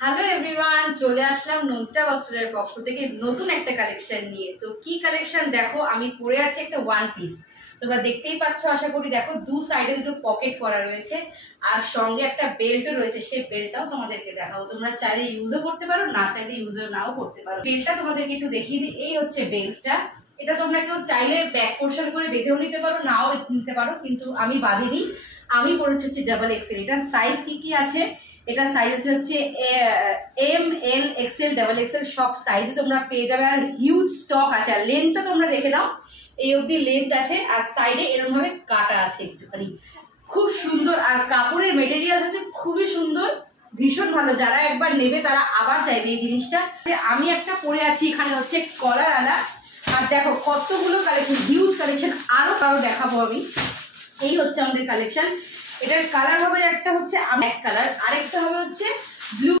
Hello everyone, চলে আসলাম নন্দিতা বস্ত্রের পক্ষ থেকে নতুন একটা কালেকশন নিয়ে। তো কি কালেকশন দেখো, আমি পরে আছি একটা ওয়ান পিস, তোমরা দেখতেই পাচ্ছ আশা করি। দেখো দু সাইডে দুটো পকেট করা রয়েছে আর সঙ্গে একটা বেল্টও রয়েছে, সেই বেল্টটাও তোমাদেরকে দেখাবো। তোমরা চাইলে ইউজও করতে পারো, না চাইলে ইউজও নাও করতে পারো। বেল্টটা তোমাদেরকে একটু দেখিয়ে দিই। এই হচ্ছে বেল্টটা। এটা তোমরা কেউ চাইলে ব্যাক পোর্শন করে বেঁধেও নিতে পারো, নাও নিতে পারো, কিন্তু আমি বাঁধিনি। আমি পরেছি হচ্ছে ডাবল এক্সেল। এটা সাইজ কি আছে, এটা সাইজ আছে হচ্ছে M L XL double XL, সব সাইজে তোমরা পেয়ে যাবে। আর হিউজ স্টক আছে। আর লেন্থটা তোমরা দেখে নাও, এই অবধি লেন্থ আছে আর সাইডে এরকম ভাবে কাটা আছে একটুখানি। খুব সুন্দর। আর কাপড়ের মেটেরিয়াল হচ্ছে খুবই সুন্দর, ভীষণ ভালো। যারা একবার নেবে তারা আবার চাইবে এই জিনিসটা। আমি একটা পরে আছি, এখানে হচ্ছে কলার আলা। আর দেখো কতগুলো কালেকশন, হিউজ কালেকশন, আরো দেখাবো আমি। এই হচ্ছে আমাদের কালেকশন। এটার কালার হবে, একটা হচ্ছে ব্ল্যাক কালার, আরেকটা হবে হচ্ছে ব্লু